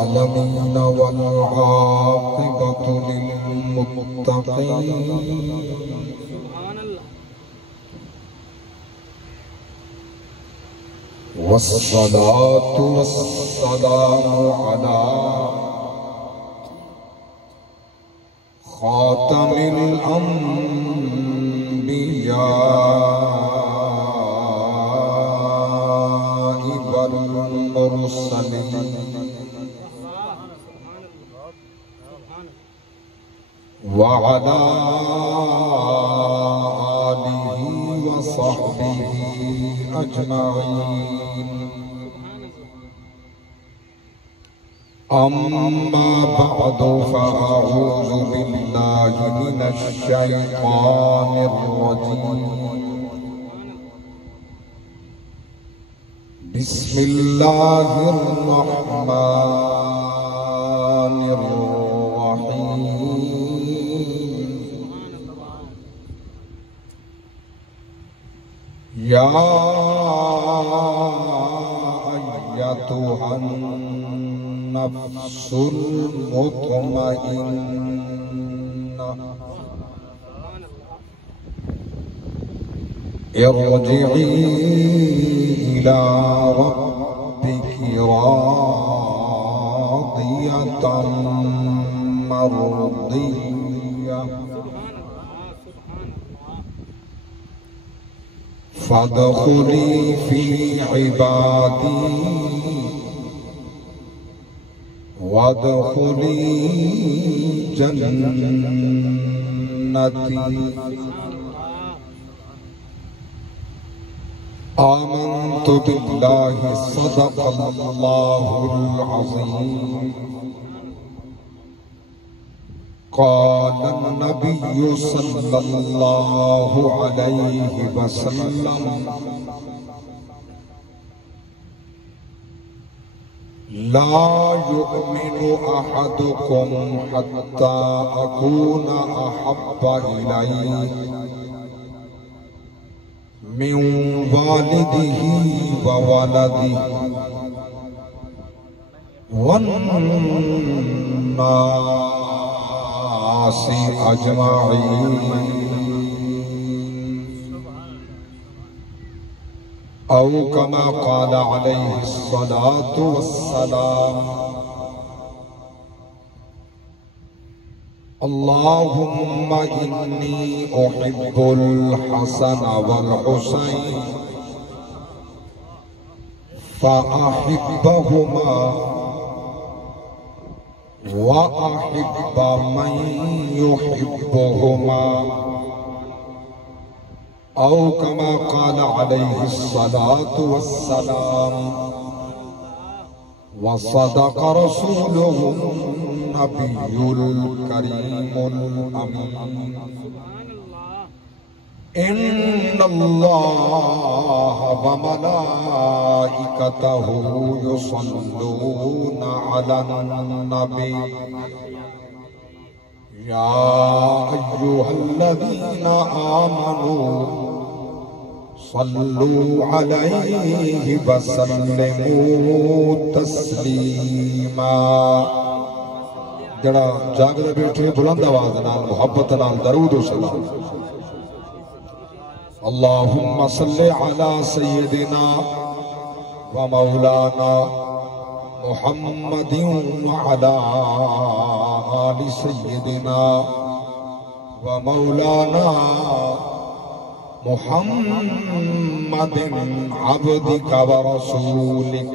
العالمين والعاقبة للمتقين والصلاة والسلام على خاتم الأنبياء والمرسلين وعلى آله وصحبه أجمعين أما بعد فأعوذ بالله من الشيطان الرجيم بسم الله الرحمن الرحيم يا أيتها النفس المطمئنة ارجعي إلى ربك راضية مرضية فادخلي في عبادي وادخلي جنتي آمنت بالله صدق الله العظيم قال النبي صلى الله عليه وسلم لا يؤمن أحدكم حتى أكون أحب إليه من والده وولده والناس أجمعين أو كما قال عليه الصلاة والسلام اللهم إني أحب الحسن والحسين فأحبهما وأحب من يحبهما أو كما قال عليه الصلاة والسلام وصدق رسوله النبي الكريم الأمين إن الله وملائكته يصلون على النبي يا أيها الذين آمنوا صلوا عليه وسلموا تسلیما جڑا جاگدے بیٹھے بلند آواز نال محبت نال درود و سلام اللہم صلی علی سیدنا و مولانا محمد وعلى آل سيدنا ومولانا محمد عبدك ورسولك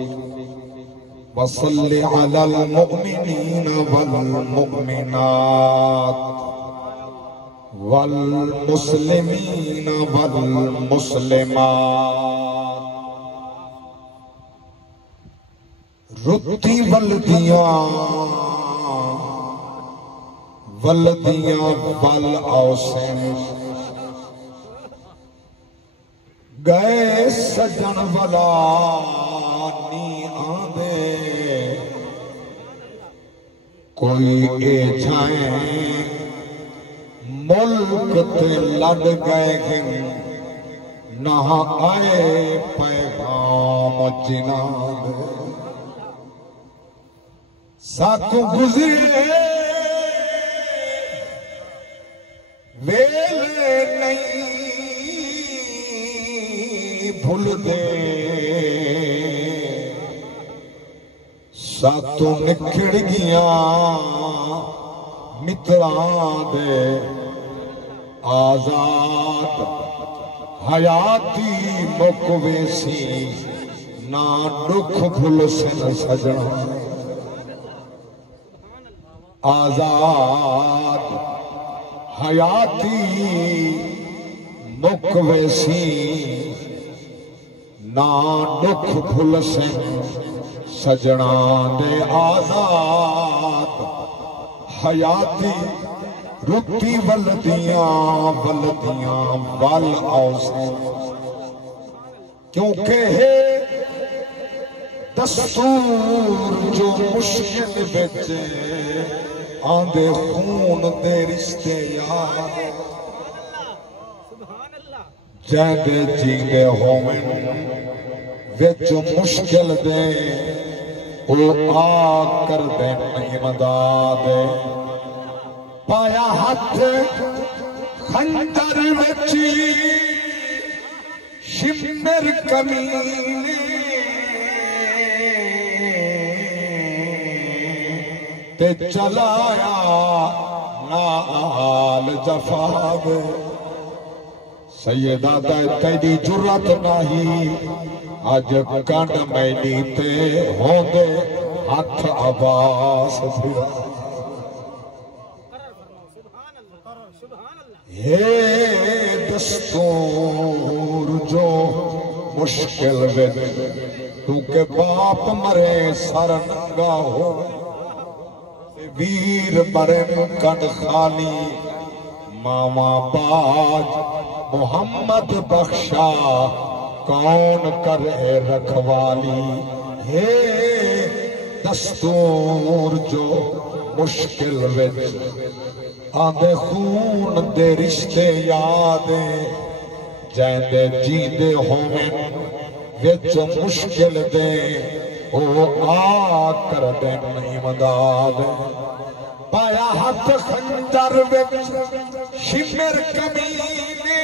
وصل على المؤمنين والمؤمنات والمسلمين والمسلمات رتی ولدیاں والعوسین گئے سجن والا نی آندے کوئی اے جائیں ملک تے لڑ گئے ہیں نہ آئے پیغام جناب ساکو گزرے ویلے نہیں بھول دے ساتو نکھڑ گیا متران دے آزاد حیاتی مکویسی نا دکھ بھول سن سجنا آزاد حیاتی مکویسی نا دکھ بھول سن سجنا دے آزاد حیاتی رتی ولدیاں ول آسن کیونکہ ہے دستور جو مشکل بچے آندے خون دے رشتے یاد جیندے جیندے ہومن وچ مشکل دے او آ کر دے امداد پایا ہاتھ خنجر وچی شمر کمینے تے چلایا نال جفاد سیدہ تیری جرات نہیں آج کانڈ مینی تے ہوندے ہاتھ عباس پھرا یہ دستور جو مشکل وچ کیونکہ باپ مرے سر ننگا ہو ویر مرن کن خالی ماما باج محمد بخشا کون کرے رکھوالی ہے دستور جو مشکل وچ آندے خون دے رشتے یادیں جیندے جیندے ہومن وچ مشکل دے او آ کر دین امداد پایا ہاتھ خنجر وچ شمر کمینے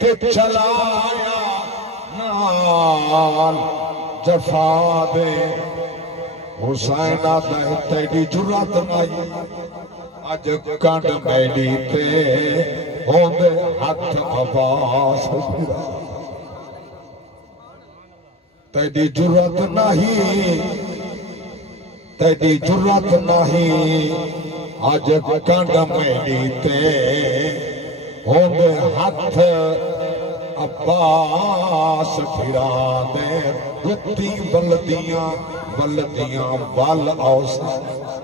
تے چلایا نال جفا دے حسین آدھے تیری جرات نہیں آج کانڈ میڈی تے ہوندے ہاتھ عباس پھرا تیری جرات نہیں آج کانڈ میڈی تے ہوندے ہاتھ عباس پھرا دے رتی ولدیاں ول آسن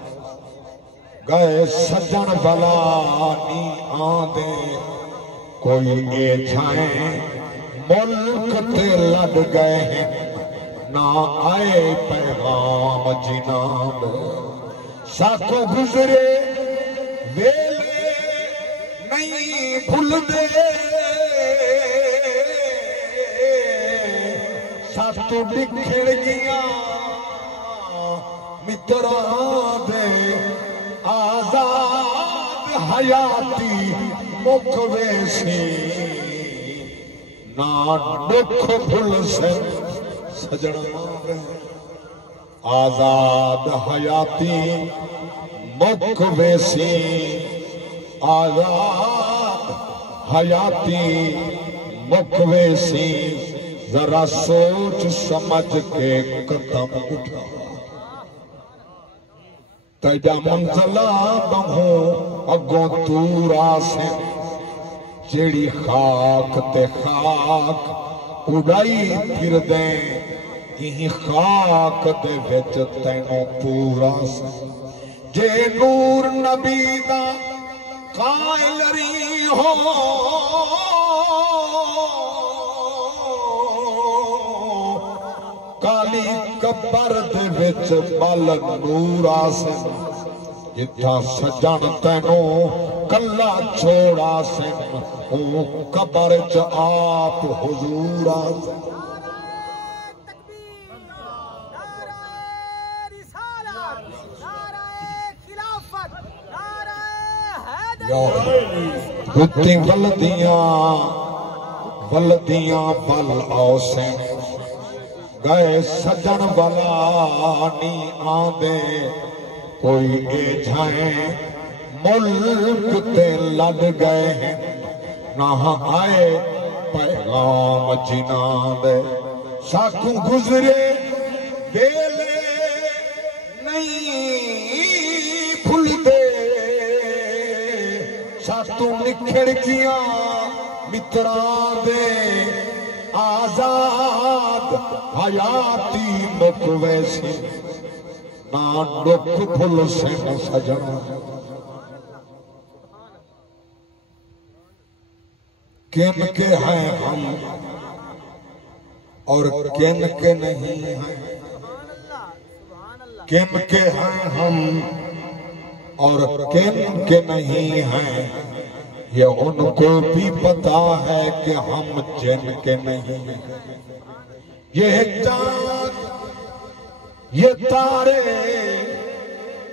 گئے سجن بلا نی آندے کوئی اے جھائیں ملک تے لڑ گئے ہیں نہ آئے پیغام جناب ساکو گزرے ویلے نہیں بھول دے ساتو نکھڑ گیا متران دے آزاد حیاتی مکویسی نا دکھ بھول سن سجنا آزاد حیاتی مکویسی آزاد حیاتی مکویسی ذرا سوچ سمجھ کے قدم اٹھا تیجا منزلہ بہوں اگوں تورا سے جیڑی خاک تے خاک اڑائی پھر دیں یہی خاک دے وچ تینوں پورا سے جے نور نبی دا قائل رہی ہو کالی قبر دے وچ بل نور آسن جتھا سجن تینوں کلا چھوڑا سن او قبر چ آپ حضور آسن گتی ولدیاں ول آسیں گئے سجن والا نی آندے کوئی اے جھائیں ملک تے لڑ گئے ہیں نہ آئے پیغام جناں دے ساکھوں گزرے ویلے نہیں بھول دے ساتوں نکھڑ گیاں متراں دے آزاد حیاتی مک ویسی نہ ڈک بھول سے نہ سجنا کن کے ہیں ہم اور کن کے نہیں ہیں کن کے ہیں ہم اور کن کے نہیں ہیں یہ ان کو بھی پتا ہے کہ ہم جن کے نہیں ہیں یہ چاند یہ تارے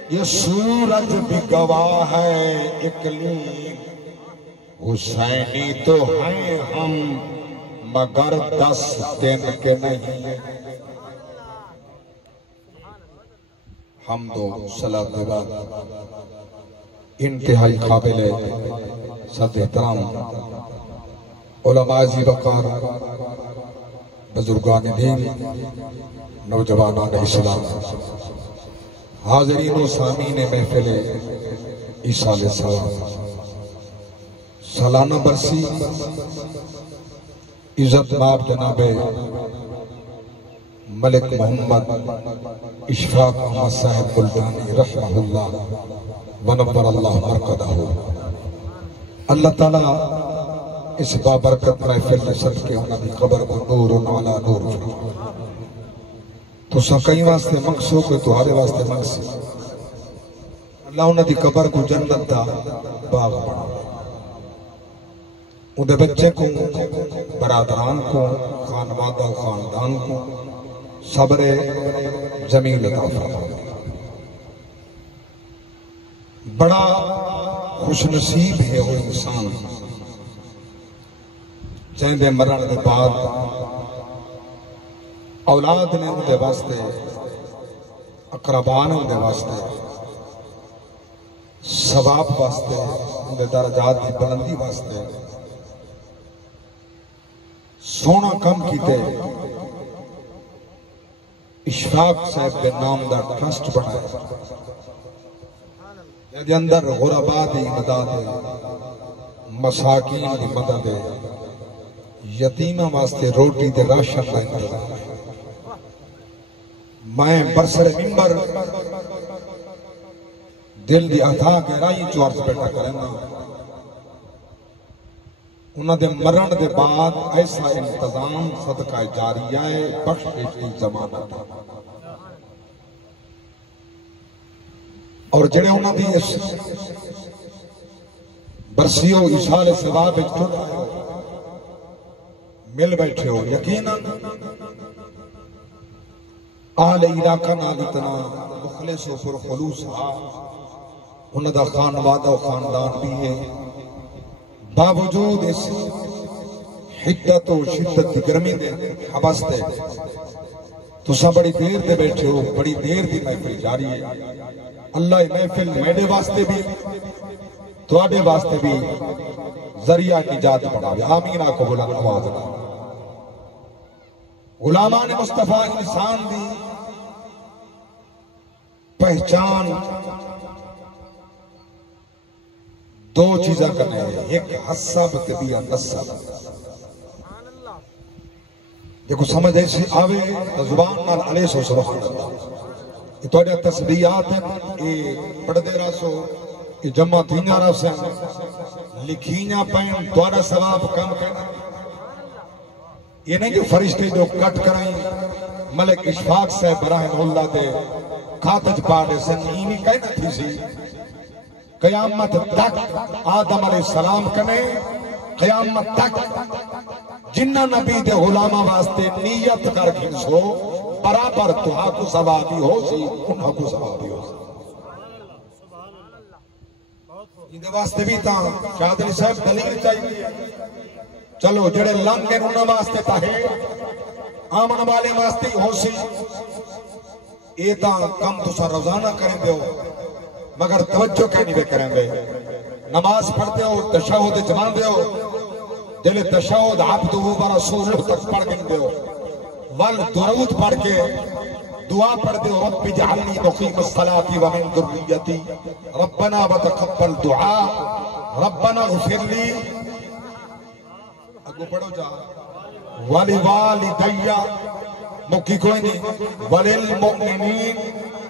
یہ سورج بھی گواہ ہے اقلیم حسینی تو ہیں ہم مگر 10 دن کے نہیں ہیں حمد و صلاۃ کے بعد انتہائی قابل صد احترام علماء ذی وقار بزرگان دین نوجوانان اسلام حاضرین و سامعین محفل ایصال ثواب سالانہ برسی عزت مآب جناب ملک محمد اشفاق احمد صاحب ملتانی رحمہ اللہ ونور اللہ مرقدہ اللہ تعالیٰ اس بابرکت محفل نے صدقے انہاں دی قبر کو نور علی نور تو سکئی واسطے مقصو کوئی تہارے واسطے مقصد اللہ انہاں دی قبر کو جنت دا باغ بنا انہیں بچے کو برادران کو خانوادہ خاندان کو صبر جمیل عطا فرمائے بڑا خوش نصیب ہے وہ انسان جن دے مرن دے بعد اولاد نے ان دے واسطے اقربان ان دے واسطے ثواب واسطے ان دے درجات دی بلندی واسطے سونا کم کیتے اشفاق صاحب کے نام دا ٹرسٹ بنائے جہاں اندر غرباء دی مدد مساکین دی مدد یتیمہ واسطے روٹی دے راشن دا انتظام میں برسر ممبر دل دی عطا گہرائی چوارز بیٹھا کرنا انہاں دے مرن دے بعد ایسا انتظام صدقہ جاریہ بخشش دی ضمانت اور جڑے انہاں دی اس برسیو ایصال ثواب اجتر مل بیٹھے ہو یقینا آل علاقہ نال اتنا مخلص و پرخلوص انہاں دا خانوادہ و خاندان بھی ہے باوجود اس حدت و شدت کی گرمی دے حبس دے تو سب بڑی دیر دے بیٹھے ہو بڑی دیر دی محفل جاری ہے اللہ محفل میڈے واسطے بھی تو آڈے واسطے بھی ذریعہ نجات بڑھاوے آمین آکو بلند آواز غلامان مصطفیٰ انسان دی پہچان دو چیزیں کرنے ہیں ایک حسب تبیہ نصب دیکھو سمجھ ایسی آوے زبان نال علیہ سو سبحان اللہ یہ توڑے تسبیحات ہیں یہ پڑھ دے رہا سو یہ جمع دھینیا رہا سے لکھینیا پائیں توڑا ثواب کم کرنا یہ نہیں کہ فرشتے جو کٹ کرائیں ملک اشفاق سے براہن اللہ دے کھاتج پاڑے سے نیمی کہنا تھی سی قیامت تک آدم علیہ السلام کنے قیامت تک جنہ نبی دے غلامہ واسطے نیت کر گھنسو برابر تو کو ثوابی ہو سی انہاں کو ثوابی ہو سی اندے واسطے بھی تاں شاہدری صاحب دلیل چاہیے چلو جڑے لنگے انہاں واسطے تاہے آمن والے واسطے ہو سی یہ تاں کم تسا روزانہ کریں دے ہو مگر توجہ کہنی بے کریں دے نماز پڑھتے ہو تشہد جمان دے ہو جلے تشہد عبدہ برسولہ تک پڑھ گن دے ہو والدرود پڑھ کے دعا پڑھتے ہو رب جعلنی مقیم الصلاة ومن ذریتی ربنا وتقبل دعا ربنا اغفر لی اگو پڑھو جا ولی والدیہ مکی کوئی نہیں وللمؤمنین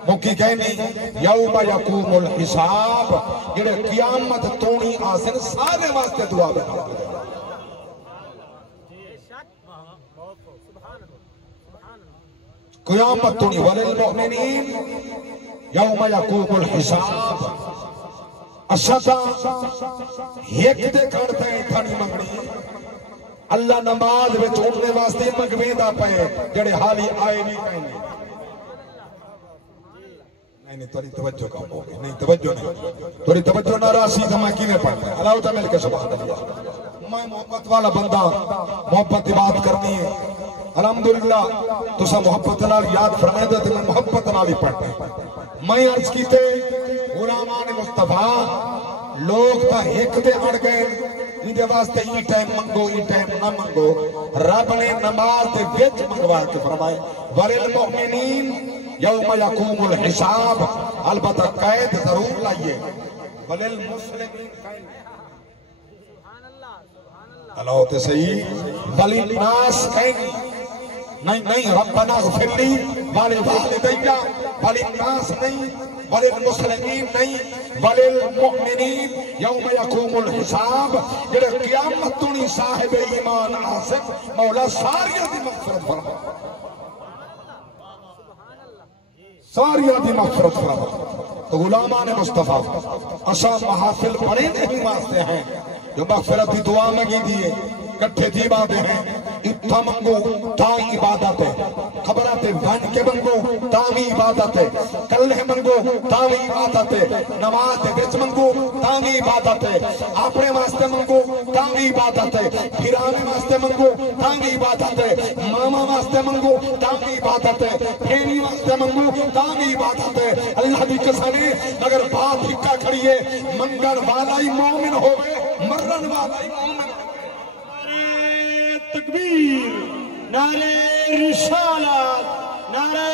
مکی کوئی نہیں یوم یقوم الحساب جڑے قیامت تونی آسن سارے واسطے دعا بنا دے قیامت تونی وللمؤمنین یوم یقوم الحساب اشتا ایک دے کرتے ہیں تھانی منگنی اللہ نماز میں چھوٹنے واسطے مگویں دا پائے جڑے حالی آئے نہیں کہیں نہیں توری توجہ کام ہوگی نہیں توجہ نہیں توری توجہ نہ راسی دھماکی میں پڑھتا ہے اللہ تعالیٰ مل کے سبحان اللہ میں محبت والا بندہ محبت کی بات کرنی ہے الحمدللہ تو سا محبت نال یاد فرمائے دے تو میں محبت نال ہی پڑھتا ہے میں عرض کیتے غلامان مصطفیٰ لوگ تا ایک دے اڑ گئے یہ واسطے یہ ٹائم منگو یہ ٹائم نہ منگو رب نے نماز دے وچ منگوا کے فرمائے وللمؤمنین یوم یقوم الحساب البتہ قید ضرور لائیے وللمسلمین اللہ تے صحیح وللناس کہیں نہیں ربنا اغفر لی ولوالدیہ وللناس نہیں وللمسلمین نہیں وللمؤمنین یوم یقوم الحساب جڑے قیامت تونی صاحب ایمان آصف مولا ساریہ دی مغفرت فرما ساریہ دی مغفرت فرما تو غلامان مصطفیٰ اسا محافل پڑے نہیں واسطے ہیں جو مغفرت دی دعا مگی دیئے کٹھے دی باتیں ہیں اتھا منگو تا عبادت ہے خبرات بن کے منگو تا بھی عبادت ہے کلہ منگو تا بھی عبادت ہے نماز دے وچ منگو تا بھی عبادت ہے اپنے واسطے منگو تا بھی عبادت ہے پھرانے واسطے منگو تا بھی عبادت ہے ماما واسطے منگو تا بھی عبادت ہے پھیری واسطے منگو تا بھی عبادت ہے اللہ دی قسم اگر بات ہکا کھڑی ہے منگن والا ہی مومن ہوئے مرن والا ہی مومن تکبیر نعرہ رسالت نعرہ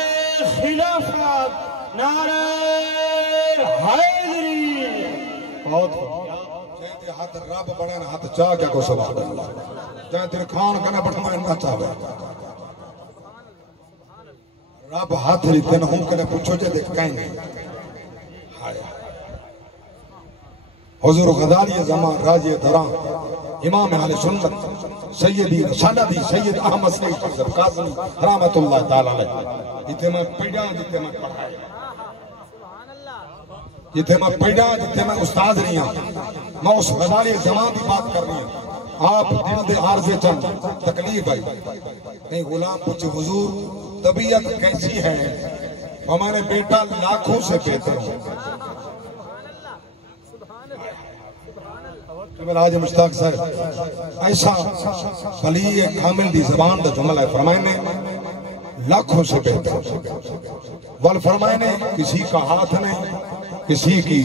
خلافت نعرہ حیدری بہت جہاں ہاتھ رب بڑھے نا ہاتھ چاہ کیا کو سبحان اللہ جہاں تیرے خان کنا بڑھنا انہا چاہوے رب ہاتھ لیتے نہ ہوں کنے پوچھو جے دیکھ کہیں گے حضور غزالی زمان راجی دران امام اہل سنت سیدی رسالتی سید احمد سید حضرت قاسمی رحمت اللہ تعالیٰ علیہ جتے میں پیڑا جتے میں پڑھائے جتے میں پیڑا جتے میں استاد نہیں ہوں میں اس غزالی زمان کی بات کر رہی ہوں آپ دل دے عارضے چند تکلیف آئی نہیں غلام پوچھے حضور طبیعت کیسی ہے ہمارے بیٹا لاکھوں سے بہتر ہوں آج مشتاق صاحب ایسا خلی کامل دی زبان دا جملہ ہے فرمائنے لاکھوں سے بہتر وال فرمائنے کسی کا ہاتھ نہیں کسی کی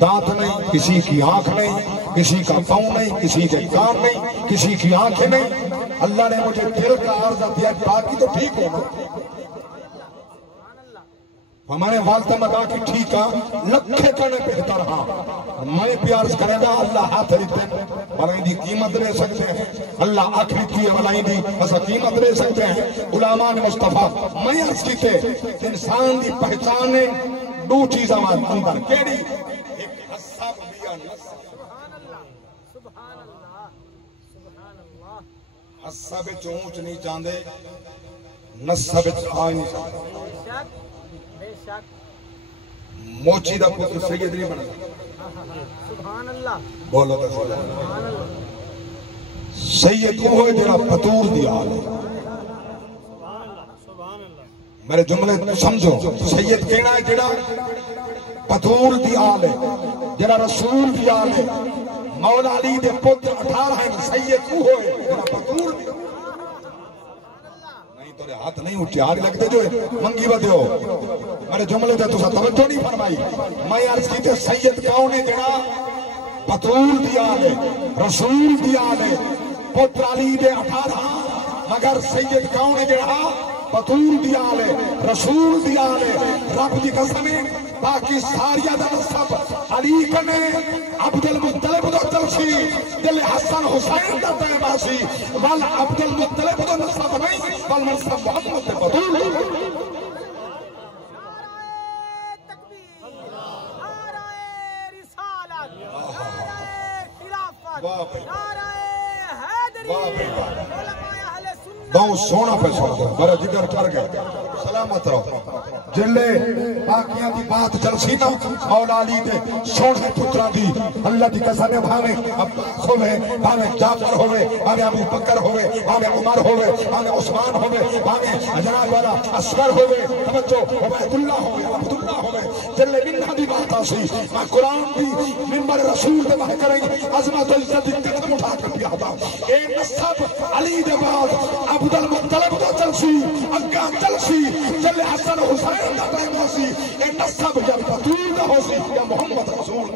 دانت نہیں کسی کی آنکھ نہیں کسی کا پاؤں نہیں کسی کے کان نہیں کسی کی آنکھیں نہیں اللہ نے مجھے دل کا عرضہ دیا باقی تو ٹھیک ہونا ہمارے والدہ مدا کی ٹھیک لکھے کرنے بہتر ہاں میں پیارس کرے گا اللہ ہاتھ لیتے بلائیں دی قیمت لے سکتے ہیں اللہ آخری کی بلائیں دی ایسا قیمت لے سکتے ہیں غلامان مصطفیٰ میں عرض کیتے انسان دی پہچانے دو چیز ہمارے اندر کیڑی ایک حساب بیا حساب چونچ نہیں چاندے نصب آئی نہیں چاندے موچی دا پتر سید نہیں بنا سبحان اللہ بولو سید وہ ہے جڑا پتور دی آل ہے میرے جملے سمجھو سید کہنا ہے جڑا پتور دی آل ہے جڑا رسول دی آل ہے مولا علی دے پتر 18 ہیں سید کو ہوئے جڑا بطور دی نہیں تو ہاتھ نہیں اٹھے آگ لگتے جو ہے منگی ودے ہو میرے جملے دے تو سا توجہ نہیں فرمائی میں عرض کی تے سید کون ہے جڑا بطور دی آل ہے رسول دی آل ہے پتر علی دے 18 مگر سید کون ہے جڑا بطور دی آل ہے رسول دی آل ہے رب دی قسم ہے باقی ساریہ دا نصب علی کنے عبد المطلب دا تلسی دل حسن حسین دا تیباسی وال عبد المطلب دا نصب نہیں وال نصب محمد دا بطور بہت سونا پیسہ ہوتا ہے برا جگر کر گئے سلامت رہو جلے باقیاں دی بات چلسی نا مولا علی دے سونے پترہ دی اللہ دی قسم بھاوے عباس ہوئے بھاوے جعفر ہوئے بھاوے ابو بکر ہوئے بھاوے عمر ہوئے بھاوے عثمان ہوئے بھاوے جناب والا اصغر ہوئے توجہ عبید اللہ ہوئے عبداللہ ہوئے جلے منہ دی بات آسی میں قرآن دی منبر رسول دے بات کریں عظمت عزت دی قدم اٹھا کر پیا تھا اے نصب علی دے بعد عبد المطلب دا چلسی اگا چلسی جلے حسن حسین دا ٹائم ہوسی اے نصب یا بطول دا ہوسی یا محمد رسول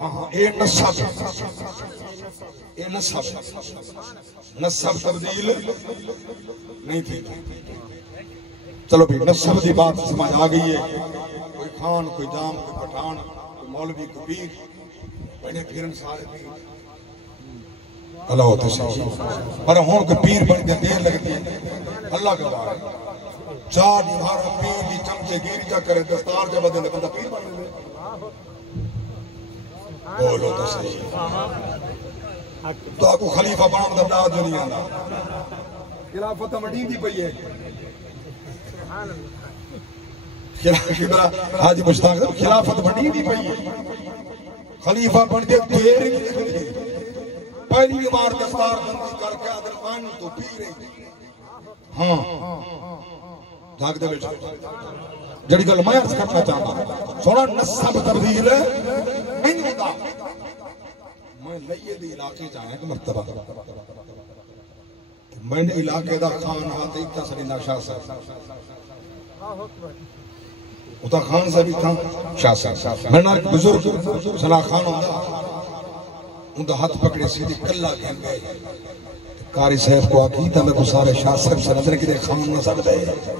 ہاں اے نصب تبدیل نہیں تھی چلو بھی نصب دی بات سمجھ آ گئی ہے کوئی خان کوئی جام کوئی پٹھان کوئی مولوی کوئی پیر بنے پھرن سارے پیر اللہ ہوتے سے پر ہون کوئی پیر بڑھ کے دیر لگتی ہے اللہ کا بار چار نبھارا پیر دی چمچے گیری جا کرے دستار جب دے بندہ پیر بڑھ گئے بولو تو صحیح تو آپ کو خلیفہ بام درداد جو نہیں آنا خلافت مڈین دی پئی ہے حاجی مشتاق خلافت مڈین دی پئی ہے خلیفہ بن کے دیر پہلی بار دستار بندی کر کے ادرمان تو پی رہی ہاں جاگ دے بیٹھا جڑی گل میں عرض کرنا چاہتا سونا نصب تبدیل نہیں ہوتا میں لئیے دی علاقے جائیں کہ مرتبہ میں نے علاقے دا خان آتے ہی تسلی نقشہ سے اتا خان سے بھی تھا شاہ سے میں نے ایک بزرگ سنا خان ہوتا ان دا ہاتھ پکڑے سیدھی کلہ کہن گئے کاری صاحب کو عقیدہ میں کو سارے شاہ صاحب سے نظر کی دے خان نہ سکتے دے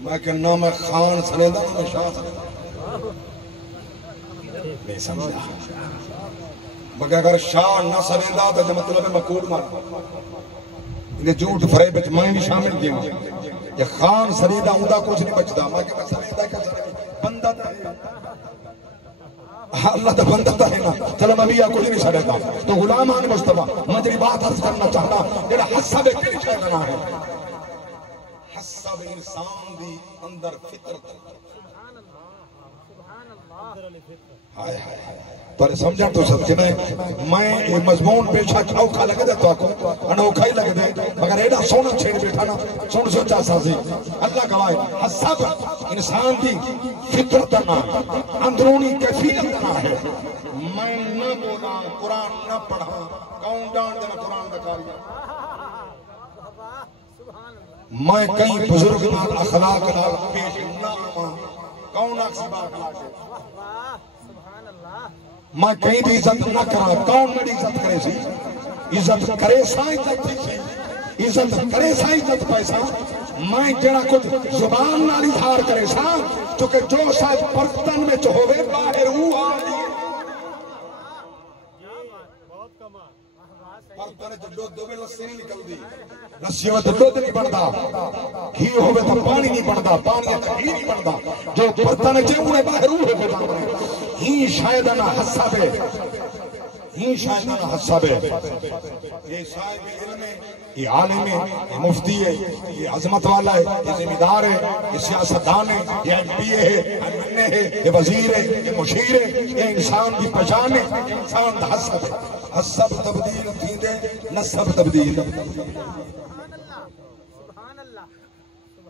میں کہنا میں خان سنیدہ میں شاہ سنیدہ نہیں سمجھا مگر اگر شاہ نہ سنیدہ تو جو مطلب ہے مکوڑ مار انہیں جھوٹ فریب میں بھی شامل دیا یہ خان سنیدہ ہوندہ کچھ نہیں بچتا میں کہنا سنیدہ کا سنیدہ بندہ تا ہے اللہ تا بندہ تا ہے نا چلو میں بھی یہ کچھ نہیں سنیدہ تو غلام آنے مصطفیٰ مجھے بات حس کرنا چاہتا جیڑا حسب کلی شہدنا ہے حسب انسان دی اندر فطرت ہائے ہائے تو سمجھا تو سب کہ میں یہ مضمون پیشہ اوکھا لگے دے تو آکو انوکھا ہی لگے دے مگر ایڈا سونا چھیڑ بیٹھا نا سن سوچا سازی اللہ گواہ حسب انسان دی فطرت نہ اندرونی کیفیت نہ ہے میں نہ بولا قرآن نہ پڑھا کون ڈان دے میں قرآن دکھایا میں کئی بزرگ نال اخلاق نال پیش نہ آواں کون اکسی بار اخلاق ہے میں کہیں دی عزت نہ کرا کون میری عزت کرے سی عزت کرے سا عزت تھی سی عزت کرے سا عزت پیسا میں جڑا کچھ زبان نالی دھار کرے سا چونکہ جو شاید برتن میں چہوے باہر وہ آئی برتن جو دو میں لسی نہیں نکل دی لسی میں تو دودھ نہیں بڑھتا گھی ہوئے تو پانی نہیں بڑھتا پانی ہے تو گھی نہیں بڑھتا جو برتن چہوے باہر وہ ہوئے ہی شاہدانہ حساب ہے ہی شاہدانہ حساب ہے یہ صاحب علم ہے یہ عالم ہے یہ مفتی ہے یہ عظمت والا ہے یہ ذمہ دار ہے یہ سیاستدان ہے یہ ایم پی ہے ایم این اے ہے یہ وزیر ہے یہ مشیر ہے یہ انسان کی پہچان ہے انسان دا حساب ہے حساب تبدیل تھی دے نصب تبدیل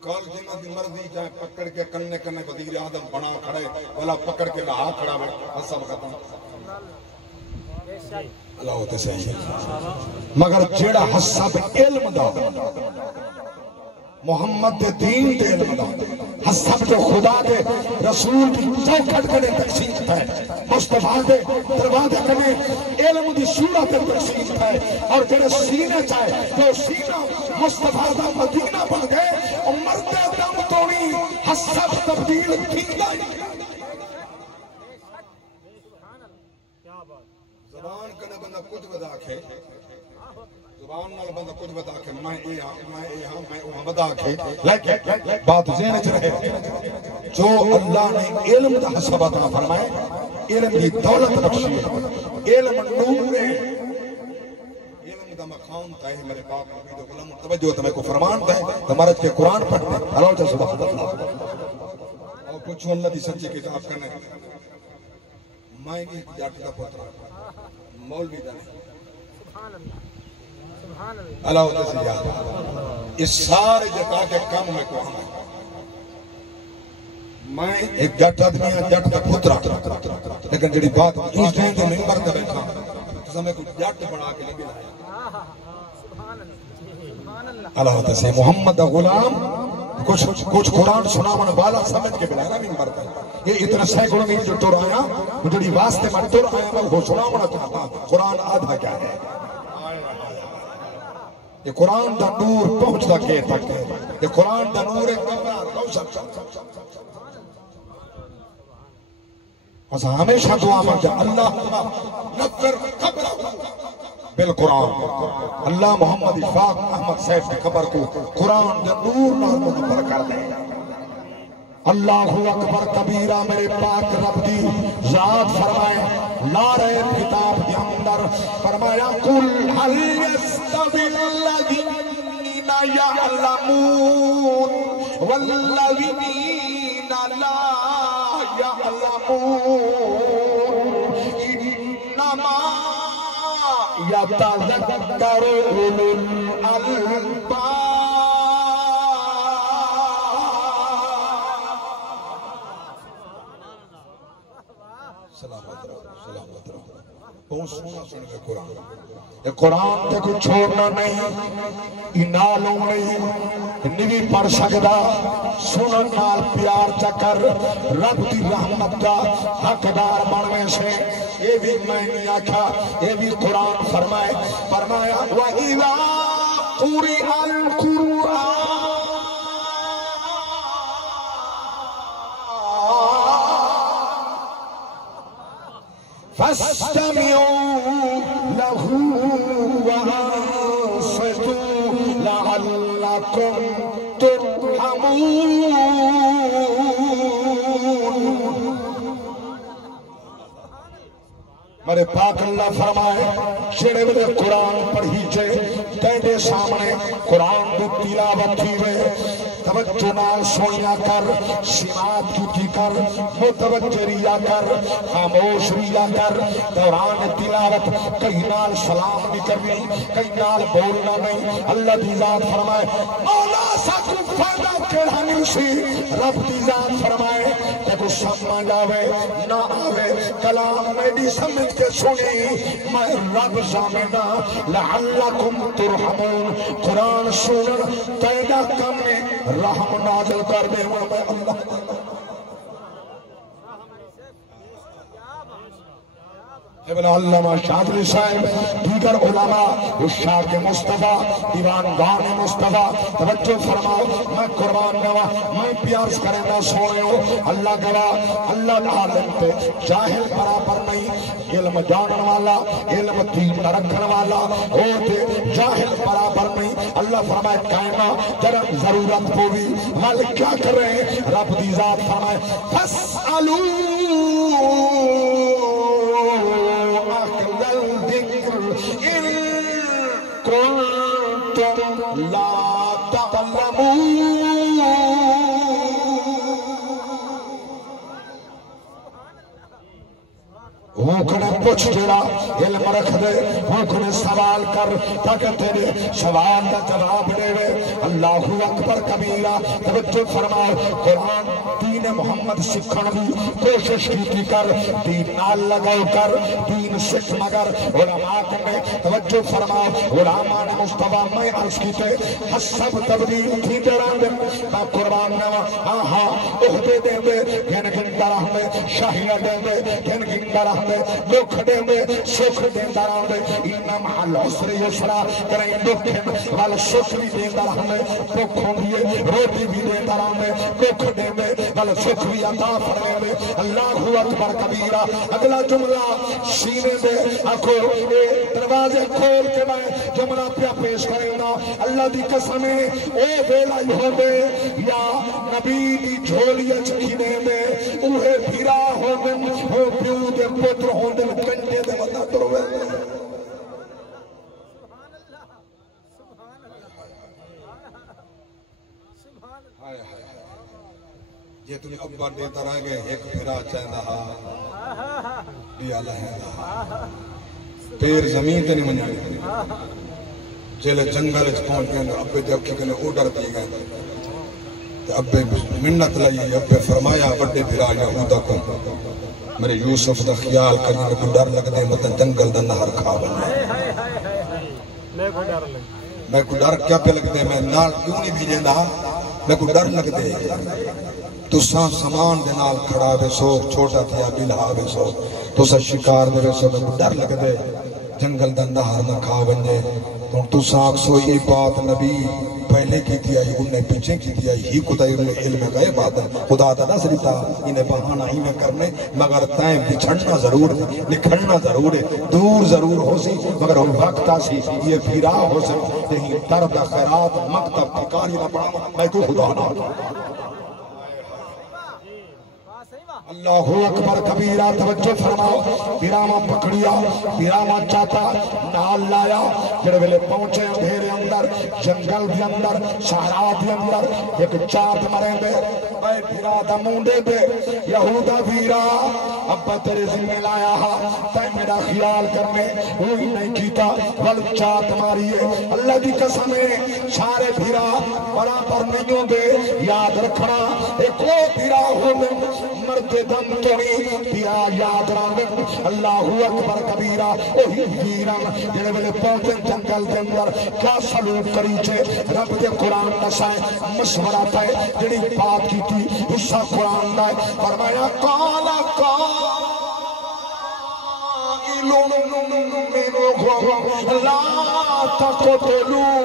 کال جنہ دی مرضی جائے پکڑ کے کنے کنے وزیر اعظم بنا کھڑے والا پکڑ کے رہا کھڑا میں حسب ختم اللہ ہوتے صحیح مگر جیڑا حسب علم دا محمد دے دین دے علم دا حسب جو خدا دے رسول دی چوکھٹ کنے تقسیم ہے مصطفیٰ دے دروازے کنے علم دی صورت تقسیم ہے اور جڑے سینے چاہے جو سینہ مصطفیٰ دا مدینہ بن گئے اور مردے دم توڑی حسب تبدیل تھی گئی زبان کنے بندہ کچھ بدا کے زبان نال بندہ کچھ بتا کے میں اے ہاں میں بتا کے لیکن بات ذہن وچ رہے جو اللہ نے علم دا حسب عطا فرمائے علم دی دولت بخشی ہے علم نور ہے علم دا مقام ہے میرے پاک نبی دو غلام توجہ تمہیں کو فرمان ہے تمہارے کے قرآن پڑھنے ہلو جا سبحان اللہ اور کچھ اللہ دی سچی کتاب کرنے میں ایک جاٹ دا پتر مولوی دا سبحان اللہ اللہ ہوتے سے یاد اس سارے جتا کے کم میں کو میں ایک جٹ آدمی ہاں جٹ کا پترا لیکن جڑی بات اس ٹائم کے ممبر تے بیٹھا تو میں کو جٹ بنا کے نہیں لایا اللہ ہوتے سے محمد غلام کچھ قرآن سناون والا سمجھ کے بلایا ممبر تے یہ اتنا سینکڑوں میں جو ٹر آیا جڑی واسطے میں ٹر آیا میں وہ سناونا چاہتا قرآن آدھا کیا ہے یہ قرآن دا نور پہنچتا کے تک ہے یہ قرآن دا نور اور ہمیشہ دعا مانگا اللہ نظر قبر بالقرآن اللہ محمد اشفاق احمد سیف کی قبر کو قرآن دا نور نال منور کر دے اللہ اکبر کبیرہ میرے پاک رب دی ذات فرمائے نعرہ کتاب کے اندر فرمایا قل هل يستوي الذين يعلمون والذين لا يعلمون انما يتذكر اولو الالباب سلامت رہو بہت سونا سن کے قرآن یہ قرآن تے کوئی چھوڑنا نہیں انالوں نہیں نوی پڑھ سکدا سنن نال پیار چکر رب دی رحمت دا حقدار بنوے سے یہ بھی میں نہیں آکھا یہ بھی قرآن فرمایا وَإِذَا قُرِئَ الْقُرْآنُ فاستمعوا له وانصتوا لعلكم ترحمون میرے پاک اللہ فرمائے جڑے بڑے قرآن پڑھی جائے تیرے سامنے قرآن دی تلاوت تھی وے توجہ نال سنیا کر سماعت کی کر متوجہ ریا کر خاموش ریا کر دوران تلاوت کہیں نال سلام نہیں کرنی کہیں نال بولنا نہیں اللہ دی ذات فرمائے مولا ساکو فائدہ کیڑا نہیں سی رب دی ذات فرمائے تے کو سمجھ آوے نہ آوے کلام میری سمجھ کے سنی میں رب سامنا لعلکم ترحمون قرآن سنن تیرا کم میں رحم نازل کر دے میں اللہ ابن علامہ شاذلی صاحب دیگر علماء اشاق مصطفیٰ دیوانگان مصطفیٰ توجہ فرماؤ میں قربان گواہ میں پیارس کریں نہ سونے ہو اللہ گواہ اللہ عالم پہ جاہل برابر نہیں علم جانن والا علم دین رکھن والا ہوتے جاہل برابر نہیں اللہ فرمائے کائنہ جرم ضرورت ہوئی مالک کیا کر رہے ہیں رب دی ذات فرمائے فَاسْأَلُوا لا تعلمون وہ کڑا پوچھ جڑا علم رکھ دے وہ کنے سوال کر تاکہ تیرے سوال دا جواب دے وے اللہ اکبر کبیرہ توجہ فرماؤ قرآن دین محمد سکھن بھی کوشش کی کر دین نال لگاؤ کر دین سکھ مگر علماء نے توجہ فرماؤ علماء نے مصطفیٰ میں عرض کیتے حسب تبدیل تھی دران دے میں قربان نوا آہا اہدے دے دے گھن گھن درہ میں شاہیہ دے دے گھن گھن درہ میں دکھ دے دے سکھ دے درہ میں انم العسر یسرا کریں دکھن وال سکھ بھی دے درہ میں دکھوں دیئے روٹی بھی دے درہ میں دکھ دے دے وال سکھ بھی عطا فرمے دے اللہ اکبر کبیرہ اگلا جملہ سینے دے آکھو دروازے کھول کے میں جملہ پیا پیش کریں گا اللہ دی قسمیں او ویلا ہی ہو دے یا نبی دی جھولیہ چکھینے دے اوہے بھیرا ہو دن او پیو دے پتر ہو دن کنٹے دے وطا تروے یہ تمہیں ابا دیتا رہ گئے ایک پھرا چاہتا ہا دیا لہنگا پیر زمین تے نہیں منیا جیلے جنگل اچھ پہنچ گئے ابے دیکھیں کہ اوڈر دی گئے ابے منت لئی ابے فرمایا بڑے بھرا یہودہ کو میرے یوسف دا خیال کرنے کو ڈر لگ دے مطلب جنگل دا نہر کھا بنا میں کو ڈر کیا پہ لگ دے میں نال کیوں نہیں بھی جیندہ میں کو ڈر لگ دے تو سامان دے نال کھڑا بے سو چھوٹا تھیا بلہا بے سو تو سا شکار دے بے سو میں کو ڈر لگ دے جنگل دا نہر نہ کھا بنجے تو ساکھ سو یہ بات نبی پہلے کی تھی آئی انہیں پیچھے کی تھی آئی ہی کتا علم گئے بات خدا تا نہ سریتا انہیں بہانہ ہی میں کرنے مگر تائیں بچھڑنا ضرور ہے نکھڑنا ضرور ہے دور ضرور ہو سی مگر ہم وقت آسی یہ پھیرا ہو سی یہی درد خیرات مکتب ٹھکانی نہ پڑا میں کو خدا نہ اللہ اکبر کبیرہ توجہ فرماؤ پیراما پکڑیا پیراما چاہتا نال لایا جڑے ویلے پہنچے اندھیرے اندر جنگل بھی اندر صحرا بھی اندر ایک چاٹ مریں دے اے پیرا دا موندے دے یہودا پیرا ابا تیرے ذمہ لایا ہا تے میرا خیال کرنے وہی نہیں کیتا ول چاٹ ماریے اللہ دی قسمیں سارے پیرا برابر نہیں ہوں دے یاد رکھنا ایک وہ پیرا ہو دے مرد دم توڑی پیا یاد رانگن اللہ اکبر کبیرہ اوہی ویران جنہے ویلے پہنچے جنگل کے اندر کیا سلوک کری چھے رب دے قرآن نسائے مشورہ پائے جنہی بات کی تھی حصہ قرآن دائے فرمایا قالا لا تقتلوا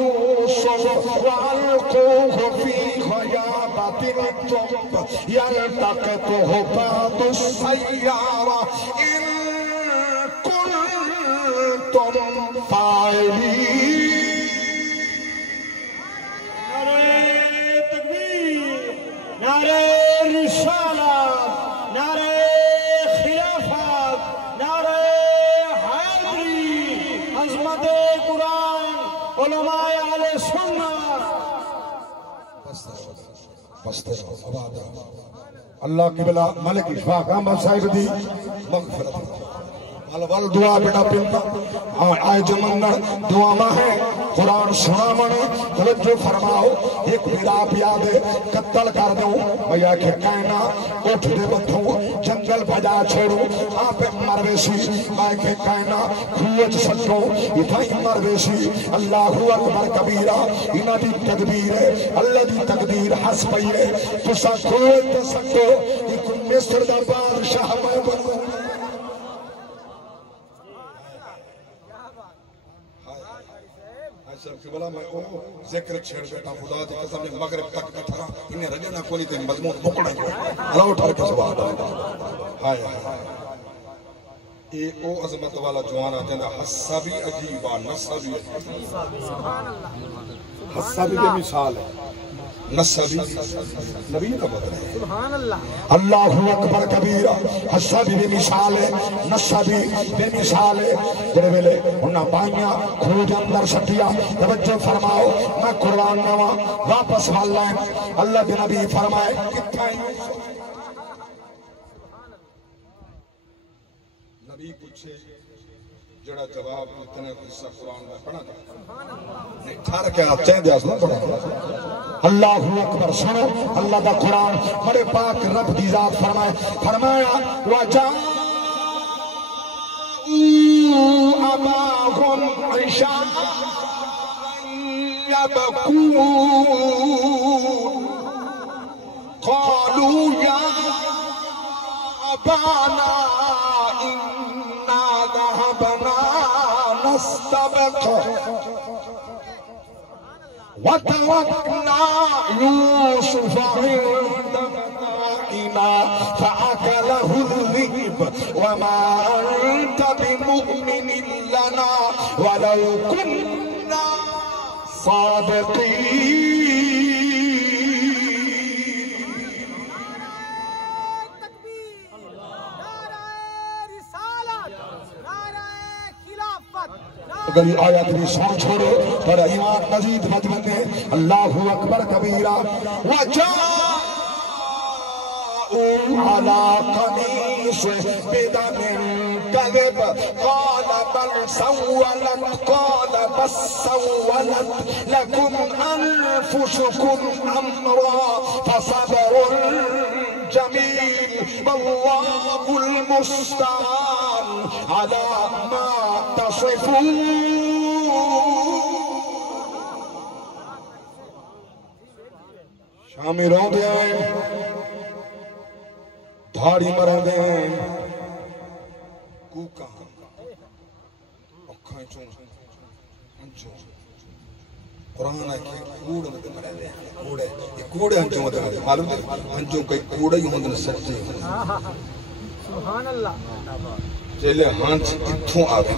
يوسف والقوه في غيابة الجب يلتقطه بعض السيارة إن كنتم فاعلين نعرہ تکبیر نعرہ رسالت نعرہ خلافت نعرہ حیدری عظمت قرآن علماء اہل سنت اللہ کی بلا ملک اشفاق احمد صاحب دی مغفرت الوال دعا بیٹا پنتا آئے جمنگڑ دعا ماں ہے قرآن سنا منے توجہ فرماؤ ایک میرا پیادے قتل کر دوں بھیا کہ کہنا اٹھ دے بتھوں جنگل بجا چھوڑوں آپ مرویسی میں کہ کہنا کھوچ سکوں اتھائی مرویسی اللہ اکبر کبیرہ انہ دی تقدیر ہے اللہ دی تقدیر حس پئی ہے تو سا کھوچ سکو ایک مصر دا بادشاہ میں بنوں بلا میں ذکر چھڑ بیٹا خدا دی قسم نے مغرب تک کتھرا انہیں رجنا کوئی تے مضمون بکڑا جو اللہ اٹھا کے سبحان اللہ ہائے اے او عظمت والا جوانا جندا حصہ بھی عجیب ہے نصہ بھی سبحان اللہ حصہ بھی بے مثال ہے نصہ بھی نبی کا بدل ہے سبحان اللہ اللہ اکبر کبیرہ حصہ بھی بے مثال ہے نصہ بھی بے مثال ہے جنہے ویلے انہاں بائیاں کھوج اندر سٹیا توجہ فرماؤ میں قرآن نوا واپس واللائیں اللہ کے نبی فرمائے کتھائیں نبی پوچھے جڑا جواب اتنے قصہ قرآن میں پڑھا نہیں ٹھار کے آپ چاہیں دیا سنا پڑھا اللہ اکبر سنو اللہ دا قرآن بڑے پاک رب دی ذات فرمایا وَجَاءُوا أَبَاهُمْ عِشَاءً يَبْكُونَ قَالُوا يَا أَبَانَا إِنَّا ذَهَبْنَا نَسْتَبِقُ وَتَرَكْنَا يُوسُفَ عِندَ مَتَاعِنَا فَأَكَلَهُ الذِّئْبُ وَمَا أَنْتَ بِمُؤْمِنٍ لَنَا وَلَوْ كُنَّا صَادِقِينَ اگر یہ آیت بھی سن چھوڑے پر ایمان مزید مجمن ہے اللہ اکبر کبیرہ وَجَاءُوا عَلَىٰ قَمِيصِهِ بِدَمٍ كَذِبٍ قَالَ بَلْ سَوَّلَتْ لَكُمْ أَنفُسُكُمْ أَمْرًا فَصَبْرٌ جَمِيلٌ وَاللَّهُ الْمُسْتَعَانُ عَلَىٰ مَا تَصِفُونَ شامی رو دے ہیں دھاڑی مرہ دے ہیں کوکا اکھائیں چون انچوں قرآن ہے کہ کوڑے میں دے مرہ دے ہیں یہ کوڑے انچوں میں دے مرہ دے معلوم دے انچوں کئی کوڑے ہی ہوندن سچے سبحان اللہ چلے ہانچ اتھوں آوے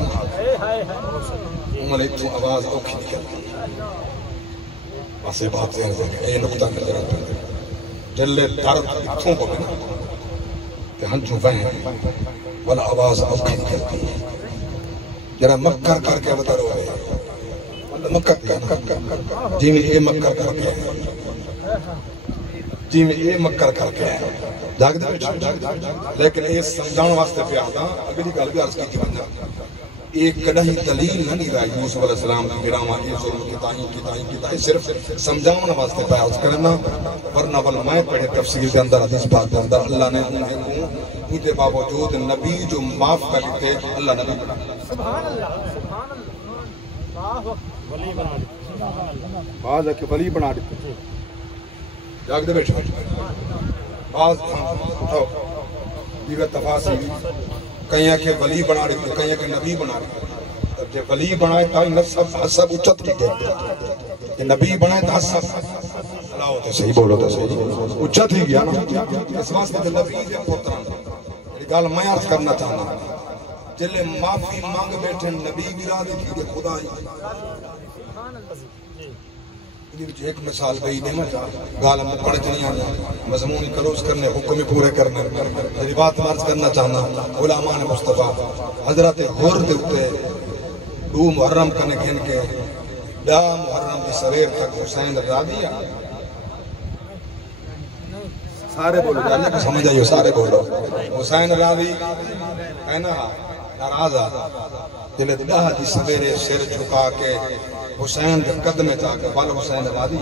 عمر اتھوں آواز اوکھی نکل واسے بات ذہن سے اے نکتہ نظر آتا ہے جلے درد اتھوں کو بنا کہ ہنچوں وہیں والا آواز اوکھی نکلتی ہے جرہ مکر کر کے بتا رہے ہیں مکر جی میں اے مکر کر کے جی میں اے مکر کر کے جاگ دے لیکن اے سمجھان واسطے پہ آتا اگلی گل بھی عرض کی بننا ایک کڑاہی دلیل نہ نہیں رہا یوسف علیہ السلام کی گراما یہ ظلم کتائیں صرف سمجھان واسطے پہ عرض کرنا ورنہ میں پڑھے تفسیر کے اندر حدیث پاک کے اندر اللہ نے انہیں کو انہیں باوجود نبی جو معاف کر لیتے اللہ نبی بنا سبحان اللہ سبحان اللہ ولی بنا دیتے بعض ہے کہ ولی بنا دیتے جاگ دے بیٹھے بعض اٹھاؤ دیگر تفاصیل کہیں کہ ولی بنا دیتے کہیں کہ نبی بنا دیتے تب جب ولی بنائے تا نصب حسب اچت کی دے کہ نبی بنائے تا حسب اللہ ہوتے صحیح بولو تو صحیح اچت ہی گیا نا اس واسطے جو نبی دے پوتران یہ گال میں عرض کرنا چاہنا جلے معافی مانگ بیٹھے نبی بھی را دی تھی خدا ہی ایک مثال گئی دینا گالا مکڑ جنی آنا مضمون کلوز کرنے حکم پورے کرنے میری بات مرز کرنا چاہنا علماء مصطفیٰ حضرت غور دیتے دو محرم کرنے گھن کے دا محرم دی سویر تک حسین را دیا سارے بولو جانے کو سمجھ آئیو سارے بولو حسین را دی ہے نا ناراضا دل دا دی سویرے سر جھکا کے حسین دے قدمے چاہے بل حسین را دی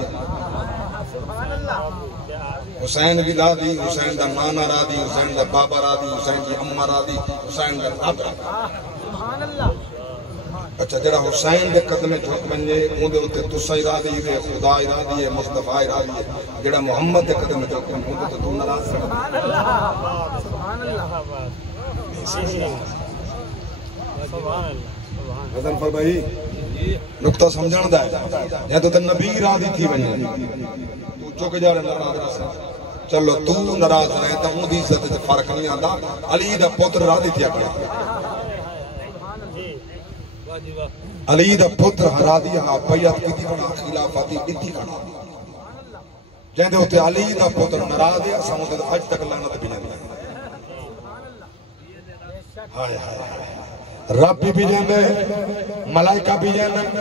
حسین بھی را دی حسین دا نانا را دی حسین دا بابا را دی حسین دی اممہ را دی حسین دا رب را دی اچھا جڑا حسین دے قدمے جھک بنجے اون دے ہوتے تسائی را دی ہے خدا را دی ہے مصطفیٰ را دی ہے جڑا محمد دے قدمے جھک بنجے اون دے تو ناراض سبحان اللہ سبحان اللہ حضر فرمائی نکتہ سمجھان دا ہے یا تو نبی راضی تھی بنی تو چوک جا رہے ناراض رہا چلو تو ناراض رہے تو اون دی عزت سے فرق نہیں آتا علی دا پتر راضی تھی اپنے علی دا پتر راضی ہاں بیعت کی دی بنا خلافاتی بیتی کھڑا جہاں دے ہوتے علی دا پتر ناراض ہے اساں ہوتے آج تک لعنت بھی نہیں ہائے ہائے رب بھی جاندے ملائکہ بھی جاندے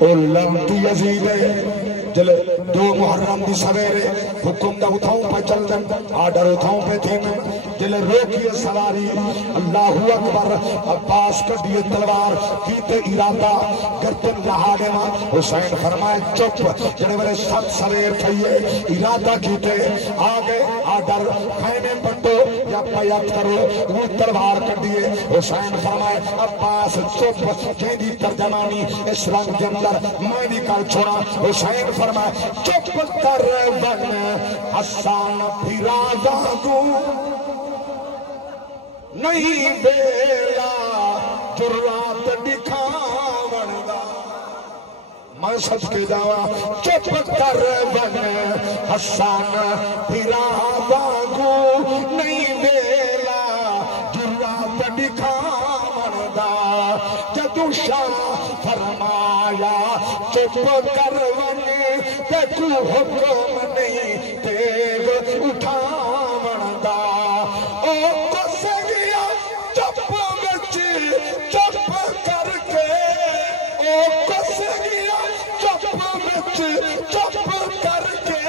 اور لعنتی یزید ہے جلے دو محرم دی سویرے حکم دا اتھاؤں پہ چل دیں آڈر اتھاؤں پہ تھی میں جل روکیے سواری اللہ اکبر عباس کڈیے تلوار کیتے ارادہ گردن لہاڑے ماں حسین فرمائے چپ جنے والے سب سویر تھئیے ارادہ کیتے آگے آڈر خیمے پٹو یا پیت کرو وہ تلوار کڈیے حسین فرمائے عباس چپ جیدی ترجمانی اس رنگ جندر میں بھی کر چھوڑا حسین فرمائے چپ کر ون حسان پھرا داغو نہیں بیلا جرات دکھاون دا میں سچ کے جاوا چپ کر ون حسان پھرا داغو نہیں بیلا جرات دکھاون دا جدو شاہ فرمایا چپ کر ون تے کو حکم نہیں تیغ اٹھاون دا او کس گیا چپ وچ چپ کر کے او کس گیا چپ وچ چپ کر کے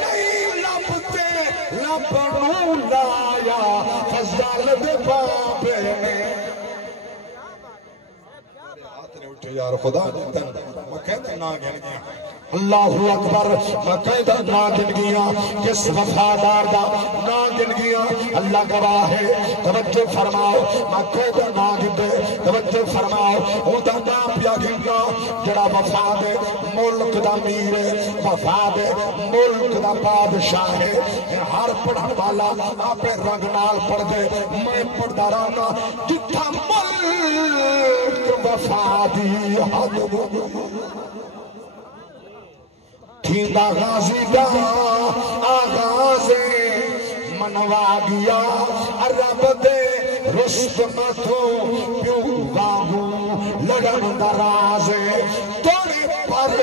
نہیں لبتے لب نو لایا فضل دے بابے نے یار خدا میں کہتا نا گن گیا اللہ اکبر میں کہتا نا گن گیا کس وفادار دا نا گن گیا اللہ گواہ ہے توجہ فرماؤ میں کہتا نا گن دے توجہ فرماؤ وہ دا نا پیا گنگا جڑا وفاد ملک دا میر وفاد ملک دا بادشاہ ہے ہر پڑھن والا آپ رنگ نال پڑھ دے میں پڑھدا رہنا جتھا ملک وفادی تھیندا غازی دا آغاز منوا گیا عرب دے رستم تو پیو باغو لڑن دراز توڑے پر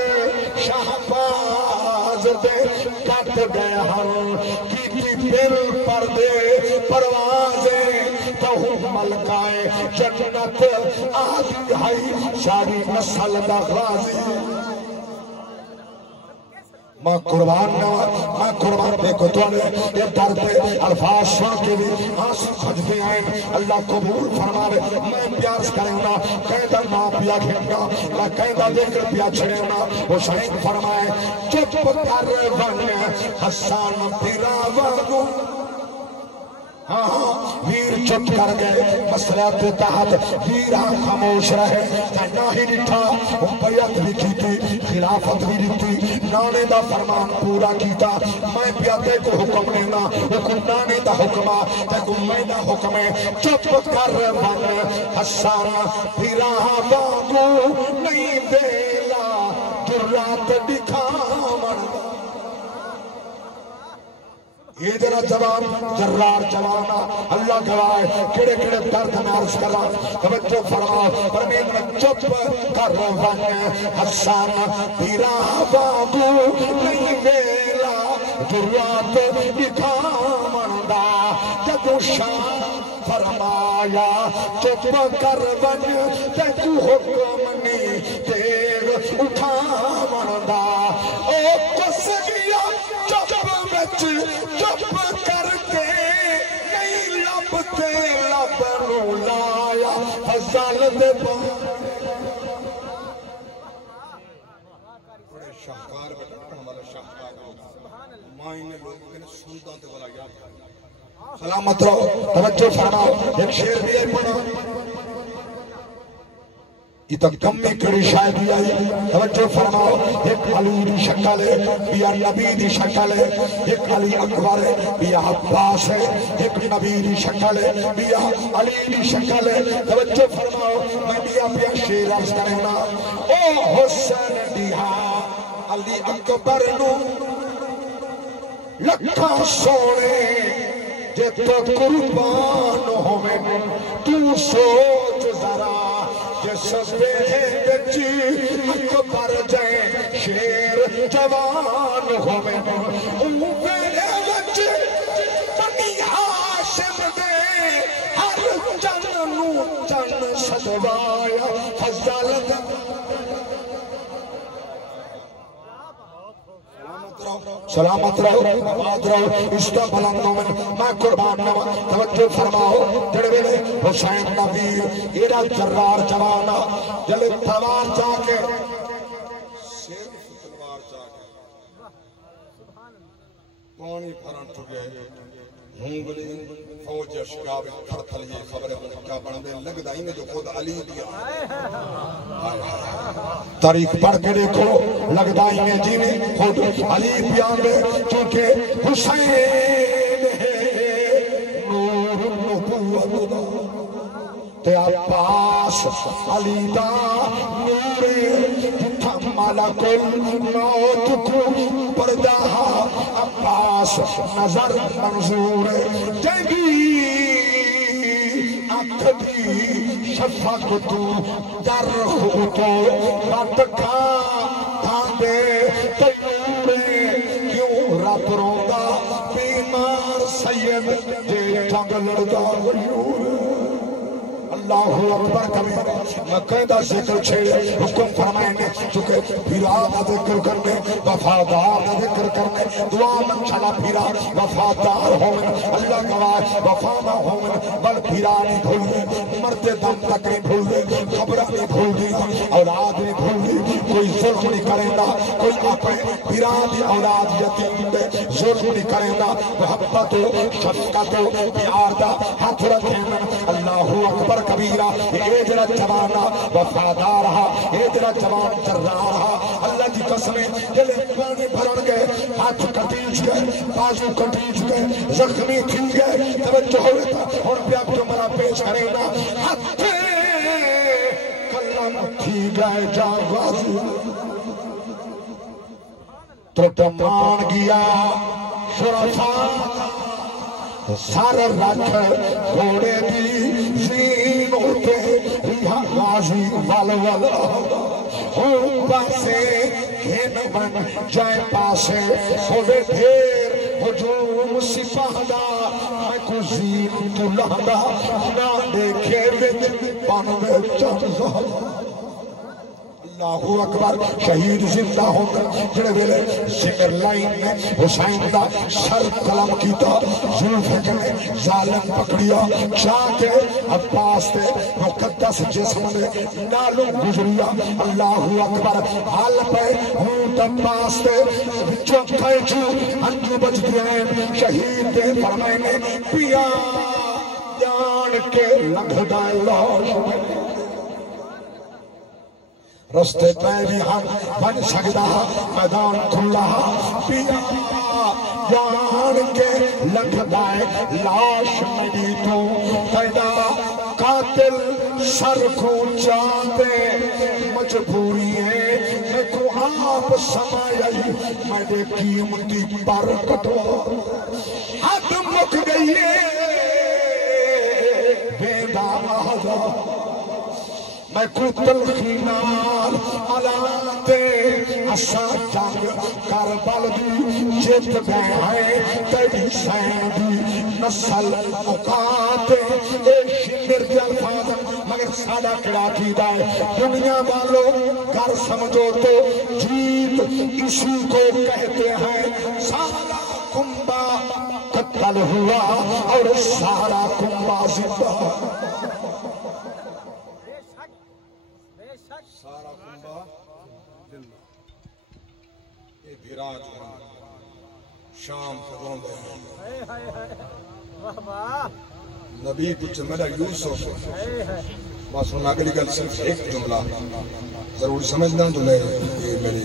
شہباز دے کٹ گئے ہر کی دل پر دے پروازیں تو ملکائے جنت آدھی ہائی ساری نسل دا غازی ماں قربان دیکھو تو نے یہ درد الفاظ سن کے بھی آنسو کھجتے آئیں اللہ قبول فرماوے میں پیار کریں گا قیدہ نا پیا کھینگا میں قیدہ دیکھر پیا چھڑیں گا حسین فرمائے چپ کر ون حسان پھرا واگو ویر چپ کر گئے مسئلات تحت ویر خاموش رہے نہ ہی نٹھا بیعت بھی کی تھی خلافت بھی دیتی نانے دا فرمان پورا کیتا میں پیاتے کو حکم لینا لیکن نانے دا حکمہ لیکن میں دا حکمے چپ کر ون حسان پھرا واگو نہیں دیلا جرات دکھاون یہ جرا جوان جرار جوانا اللہ گواہ کڑے کڑے درد نارس کرا توجہ فرماؤ پرمین چپ کر ون حسان پھرا واگو نہیں ویلا جرات دکھاون دا جدو شاہ فرمایا چپ کر ون تے کو حکم نہیں تیغ اٹھاون دا او کس گیا چپ وچ چپ کر کے نہیں لبتے لب نو لایا فضل دے بڑے شاہکار بیٹھن والے شاہکار مائنے لوگوں کے سنتا تے والا یاد سلامت رہو توجہ فرماؤ ایک شعر بھی ہے پڑھو یہ تک کمی کڑی شاید آئی توجہ فرماؤ ایک علی دی شکل ہے بیا نبی دی شکل ہے ایک علی اکبر ہے بیا عباس ہے ایک نبی دی شکل ہے بیا علی دی شکل ہے توجہ فرماؤ میں بیا پیا شیر عرض کریں گا او حسین دیا علی اکبر نو لکھا سونے جے تو قربان ہوئے تو سوچ ذرا جس بچی اکبر جائیں شیر جوان ہوئے اوپرے بچ بنی ہاشم دے ہر چنو چن صدوایا فضل سلامت رہو آباد رہو عشق بلند میں قربان نوا توجہ فرماؤ جڑے ویلے حسین نبیر ایڈا جرار جوانا جلے تلوار چاہ کے پانی پھرن چکے ہونگلی فوج شکاب تھر تھر یہ خبر کیا بڑھنے لگ دائی میں جو خود علی دیا تاریخ پڑھ کے دیکھو لگ دائی میں جینے خود علی بیان میں چونکہ حسین ہے نور النبوت تے عباس علی دا نور جتھا ملک الموت کو پردہ عباس نظر منظور جنگی اکھدی شفق تو در خودو باتکا دھاندے تیورے کیوں رب روندا بیمار سید جے جنگ لڑدا غیور اللہ اکبر کبھی مکہ دا ذکر چھیڑے حکم فرمائنے چکے پھرا دا ذکر کرنے وفادار دا ذکر کرنے دعا من چلا پھرا وفادار ہوئن اللہ گواہ وفا نہ ہوئن بل پھرا نہیں بھول دے مرتے دم تک نہیں بھول دے خبرہ نہیں بھول دی اولاد نہیں بھول دی کوئی ظلم نہیں کریں گا کوئی اپنے پھرا دی اولاد یتیم دے ظلم نہیں کریں گا محبت و شفقت و پیار دا ہاتھ رکھیں اللہ اکبر کبیرہ اے جرا جوانا وفادار رہا اے جرا جوان چرا رہا اللہ کی قسمیں جلے پانی بھرن گئے ہاتھ کٹیج گئے بازو کٹیج گئے زخمی تھن گئے توجہ ہوئے تھا اور پیاب جو مرا پیش کرے نا ہاتھ کلم تھی گئے جاغازی تو تمان گیا شرفان سار رکھ گھوڑے دی زین ہوتے ریحا غازی والوال ہوں پاسے گھن بن جائے پاسے ہوئے دھیر ہجوم سپاہدہ میں کو زین تو لہدہ نہ دیکھے بچ پانوے چمزہ اللہ اکبر شہید زندہ ہو کر جڑے ویلے سمر لائن میں حسین دا سر قلم کیتا زلفے نے ظالم پکڑیا چاہ کے عباس تے مقدس جسم نے نالوں گزریا اللہ اکبر حال پہ ہوں عباس تے بچوں کھائچو انجو بچ گئے شہید دے فرمائنے پیا جان کے لنگھ دائے لاش رستے پہ بھی ہم بن سکتا میدان کھلا پیا جان کے لنگھ دائے لاش میری تو پیدا قاتل سر کو چاہتے مجبوری ہے میں کو آپ سمائی میں نے قیمتی پر کٹوا حد مک گئی ہے بیدہ آزا میں کو تلخینار علاتے اسا جنگ کربل دی جت گئے ہیں تیری سین دی نسل مقاتے اے شمر دی الفاظم مگر سادہ کڑا کی دائے دنیا والوں گھر سمجھو تو جیت اسی کو کہتے ہیں سارا کنبا قتل ہوا اور سارا کنبا زندہ سارا کنبا زندہ یہ بھیراج شام فرون دے نبی کچھ میرا یوسف بس ان اگلی گل صرف ایک جملہ ضروری سمجھنا جو میں یہ میری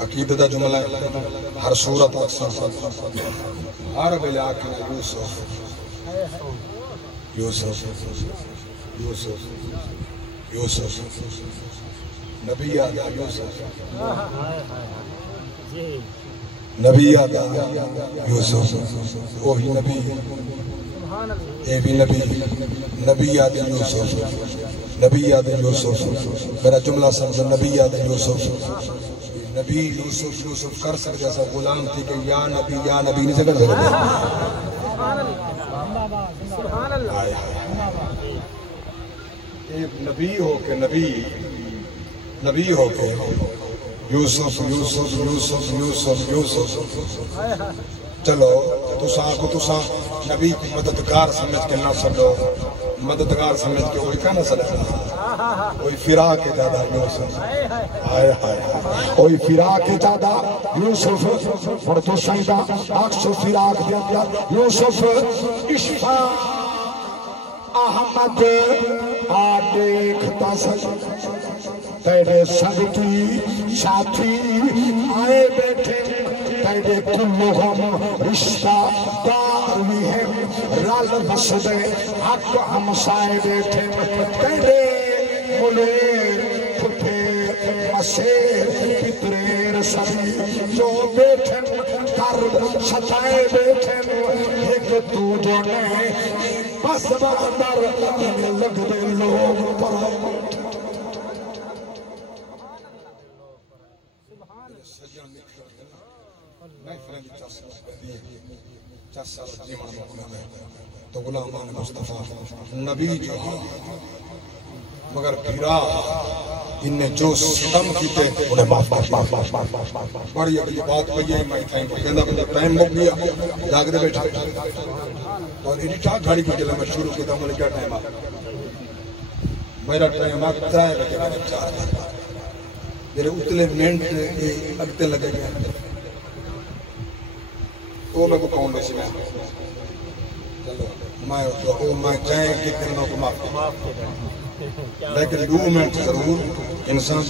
عقیدت دا جملہ ہے ہر صورت اکثر ہر بلے آکے یوسف یوسف یوسف یوسف نبی آدھا یوسف نبی آدھا یوسف وہی نبی اے بھی نبی نبی آدھا یوسف نبی آدھا یوسف میرا جملہ سمجھا نبی آدھا یوسف نبی یوسف یوسف کر سکتا جیسا غلام تھی کہ یا نبی نہیں سے کر سکتا سبحان اللہ نبی ہو کے نبی ہو کے یوسف یوسف یوسف یوسف یوسف چلو تساں نبی کو مددگار سمجھ کے نہ سڈو مددگار سمجھ کے وہی کا نہ سڈا وہی فرا کے زیادہ یوسف ہائے ہائے وہی فرا کے زیادہ یوسف اور تو سائدہ اکثر فراق دیا گیا یوسف اشفا احمد آ دیکھتا سج تیرے سگتی ساتھی آئے بیٹھے تیرے کلہم رشتہ دار بھی ہیں رل بسدے حق ہمسائے بیٹھے تیرے ملیر پھٹے مسیر پتریر سبھی جو بیٹھے کر ستائے بیٹھے ایک تو جو نے بس بردر لگ دے لوگ پر تو غلامان مصطفیٰ نبی جو مگر پھرا انہیں جو ستم کیتے انہیں معاف بڑی اگلی بات پہ یہ میں تھائیں کہ کہندہ بندہ ٹائم مک گیا جاگ دے بیٹھا اور انہیں چاہ گھڑی کو جلے میں شروع کیتا ہوں مجھے کیا ٹائم آ میرا ٹائم آ ترائے لگے میں نے چار لگا میرے اتلے منٹ اگتے لگے گئے وہ میں کو کون لے سی میں چلو میں چاہیں کہ کرنوں کو معاف لیکن 2 منٹ ضرور انسان